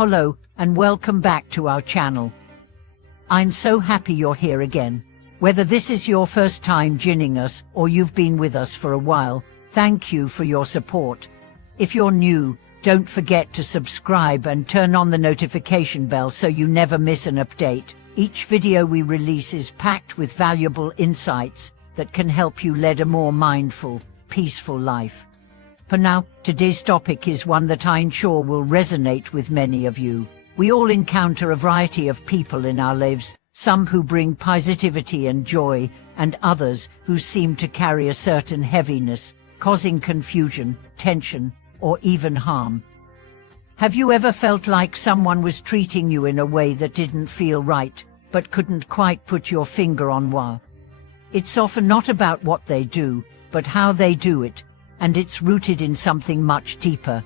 Hello, and welcome back to our channel. I'm so happy you're here again. Whether this is your first time joining us or you've been with us for a while, thank you for your support. If you're new, don't forget to subscribe and turn on the notification bell so you never miss an update. Each video we release is packed with valuable insights that can help you lead a more mindful, peaceful life. For now, today's topic is one that I'm sure will resonate with many of you. We all encounter a variety of people in our lives, some who bring positivity and joy, and others who seem to carry a certain heaviness, causing confusion, tension, or even harm. Have you ever felt like someone was treating you in a way that didn't feel right, but couldn't quite put your finger on why? It's often not about what they do, but how they do it, and it's rooted in something much deeper.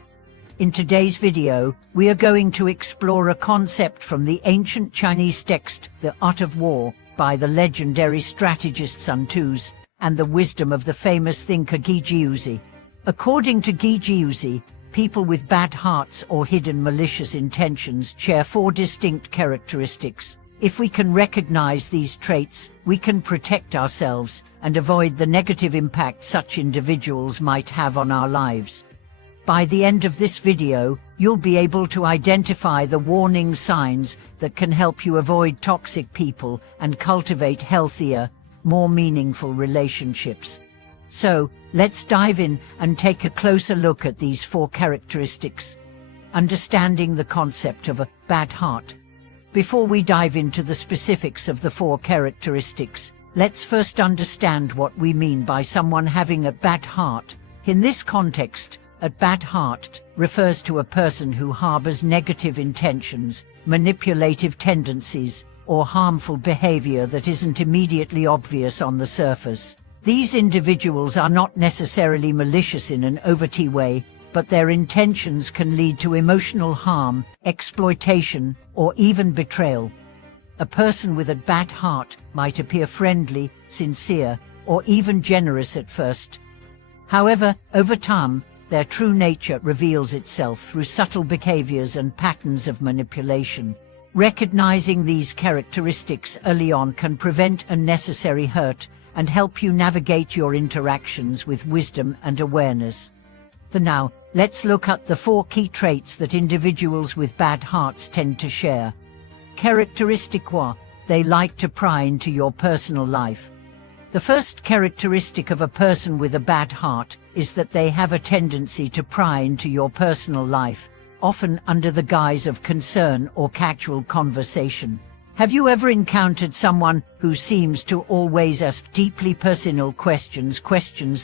In today's video, we are going to explore a concept from the ancient Chinese text, The Art of War, by the legendary strategist Sun Tzu, and the wisdom of the famous thinker Qigong. According to Qigong, people with bad hearts or hidden malicious intentions share 4 distinct characteristics. If we can recognize these traits, we can protect ourselves and avoid the negative impact such individuals might have on our lives. By the end of this video, you'll be able to identify the warning signs that can help you avoid toxic people and cultivate healthier, more meaningful relationships. So, let's dive in and take a closer look at these 4 characteristics. Understanding the concept of a bad heart. Before we dive into the specifics of the 4 characteristics, let's first understand what we mean by someone having a bad heart. In this context, a bad heart refers to a person who harbors negative intentions, manipulative tendencies, or harmful behavior that isn't immediately obvious on the surface. These individuals are not necessarily malicious in an overt way, but their intentions can lead to emotional harm, exploitation, or even betrayal. A person with a bad heart might appear friendly, sincere, or even generous at first. However, over time, their true nature reveals itself through subtle behaviors and patterns of manipulation. Recognizing these characteristics early on can prevent unnecessary hurt and help you navigate your interactions with wisdom and awareness. For now, let's look at the 4 key traits that individuals with bad hearts tend to share. Characteristic 1. They like to pry into your personal life. The first characteristic of a person with a bad heart is that they have a tendency to pry into your personal life, often under the guise of concern or casual conversation. Have you ever encountered someone who seems to always ask deeply personal questions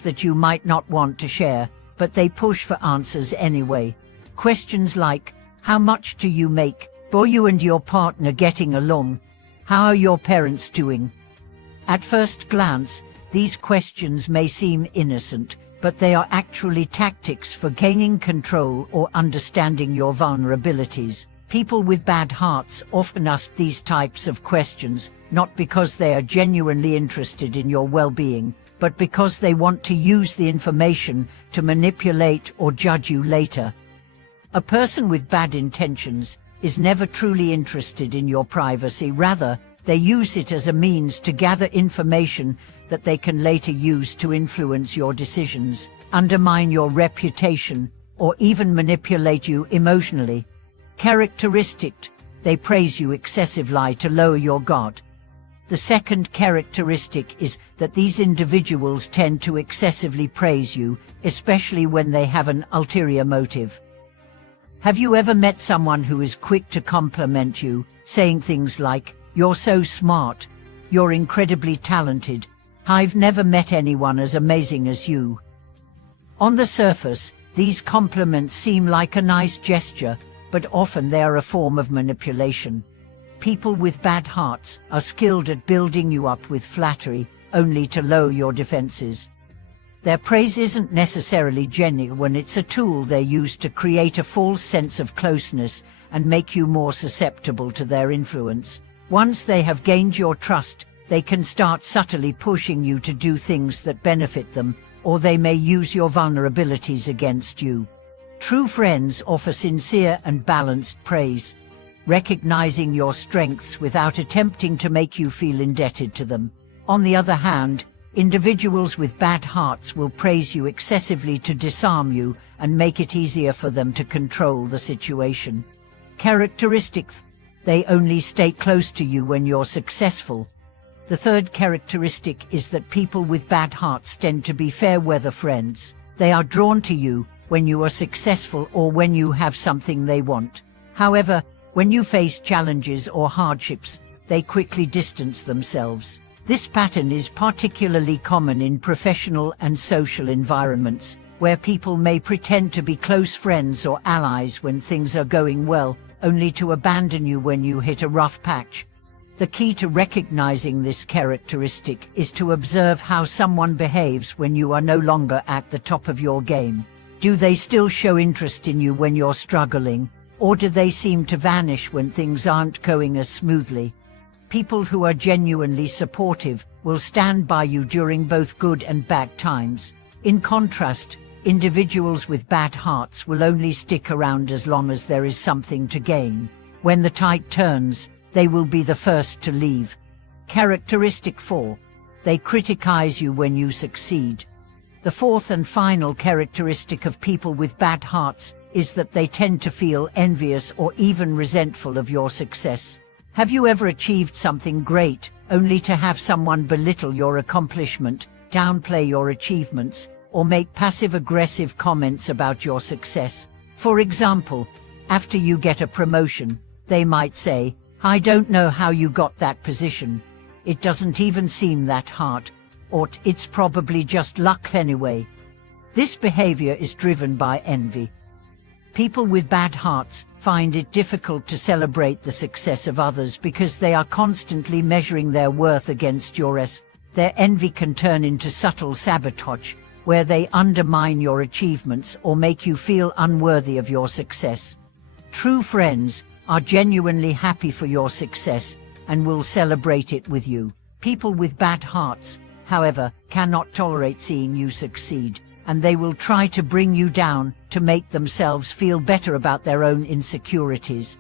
that you might not want to share, but they push for answers anyway? Questions like, how much do you make? Are you and your partner getting along? How are your parents doing? At first glance, these questions may seem innocent, but they are actually tactics for gaining control or understanding your vulnerabilities. People with bad hearts often ask these types of questions, not because they are genuinely interested in your well-being, but because they want to use the information to manipulate or judge you later. A person with bad intentions is never truly interested in your privacy. Rather, they use it as a means to gather information that they can later use to influence your decisions, undermine your reputation, or even manipulate you emotionally. Characteristic: they praise you excessively to lower your guard. The second characteristic is that these individuals tend to excessively praise you, especially when they have an ulterior motive. Have you ever met someone who is quick to compliment you, saying things like, "You're so smart," "You're incredibly talented," "I've never met anyone as amazing as you"? On the surface, these compliments seem like a nice gesture, but often they are a form of manipulation. People with bad hearts are skilled at building you up with flattery, only to lower your defenses. Their praise isn't necessarily genuine, it's a tool they use to create a false sense of closeness and make you more susceptible to their influence. Once they have gained your trust, they can start subtly pushing you to do things that benefit them, or they may use your vulnerabilities against you. True friends offer sincere and balanced praise, recognizing your strengths without attempting to make you feel indebted to them. On the other hand, individuals with bad hearts will praise you excessively to disarm you and make it easier for them to control the situation. Characteristics: they only stay close to you when you're successful. The third characteristic is that people with bad hearts tend to be fair-weather friends. They are drawn to you when you are successful or when you have something they want. However, when you face challenges or hardships, they quickly distance themselves. This pattern is particularly common in professional and social environments, where people may pretend to be close friends or allies when things are going well, only to abandon you when you hit a rough patch. The key to recognizing this characteristic is to observe how someone behaves when you are no longer at the top of your game. Do they still show interest in you when you're struggling, or do they seem to vanish when things aren't going as smoothly? People who are genuinely supportive will stand by you during both good and bad times. In contrast, individuals with bad hearts will only stick around as long as there is something to gain. When the tide turns, they will be the first to leave. Characteristic 4. They criticize you when you succeed. The fourth and final characteristic of people with bad hearts is that they tend to feel envious or even resentful of your success. Have you ever achieved something great, only to have someone belittle your accomplishment, downplay your achievements, or make passive-aggressive comments about your success? For example, after you get a promotion, they might say, "I don't know how you got that position. It doesn't even seem that hard," or "It's probably just luck anyway." This behavior is driven by envy. People with bad hearts find it difficult to celebrate the success of others because they are constantly measuring their worth against yours. Their envy can turn into subtle sabotage, where they undermine your achievements or make you feel unworthy of your success. True friends are genuinely happy for your success and will celebrate it with you. People with bad hearts, however, cannot tolerate seeing you succeed, and they will try to bring you down to make themselves feel better about their own insecurities.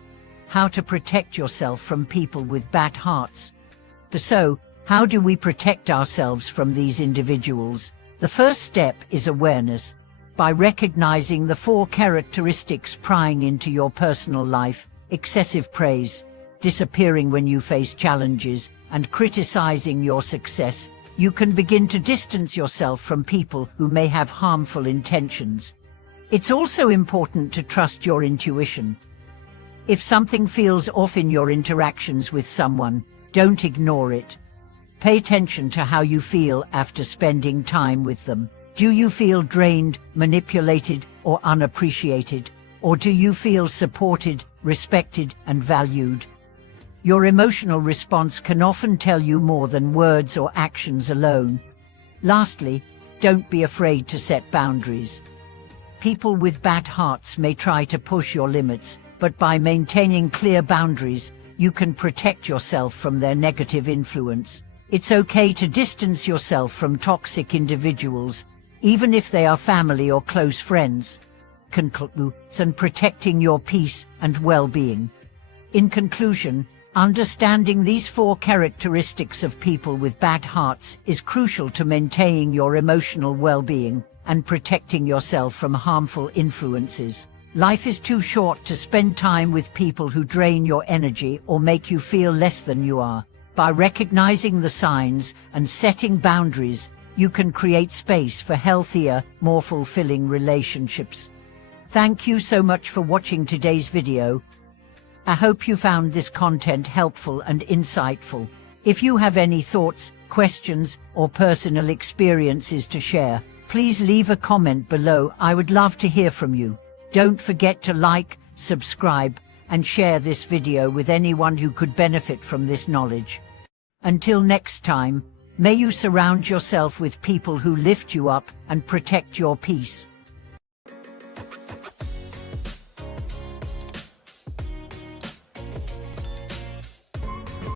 How to protect yourself from people with bad hearts. So, how do we protect ourselves from these individuals? The first step is awareness. By recognizing the 4 characteristics prying into your personal life: excessive praise, disappearing when you face challenges, and criticizing your success, you can begin to distance yourself from people who may have harmful intentions. It's also important to trust your intuition. If something feels off in your interactions with someone, don't ignore it. Pay attention to how you feel after spending time with them. Do you feel drained, manipulated, or unappreciated? Or do you feel supported, respected, and valued? Your emotional response can often tell you more than words or actions alone. Lastly, don't be afraid to set boundaries. People with bad hearts may try to push your limits, but by maintaining clear boundaries, you can protect yourself from their negative influence. It's okay to distance yourself from toxic individuals, even if they are family or close friends. And protecting your peace and well-being. In conclusion, understanding these 4 characteristics of people with bad hearts is crucial to maintaining your emotional well-being and protecting yourself from harmful influences. Life is too short to spend time with people who drain your energy or make you feel less than you are. By recognizing the signs and setting boundaries, you can create space for healthier, more fulfilling relationships. Thank you so much for watching today's video. I hope you found this content helpful and insightful. If you have any thoughts, questions, or personal experiences to share, please leave a comment below. I would love to hear from you. Don't forget to like, subscribe, and share this video with anyone who could benefit from this knowledge. Until next time, may you surround yourself with people who lift you up and protect your peace.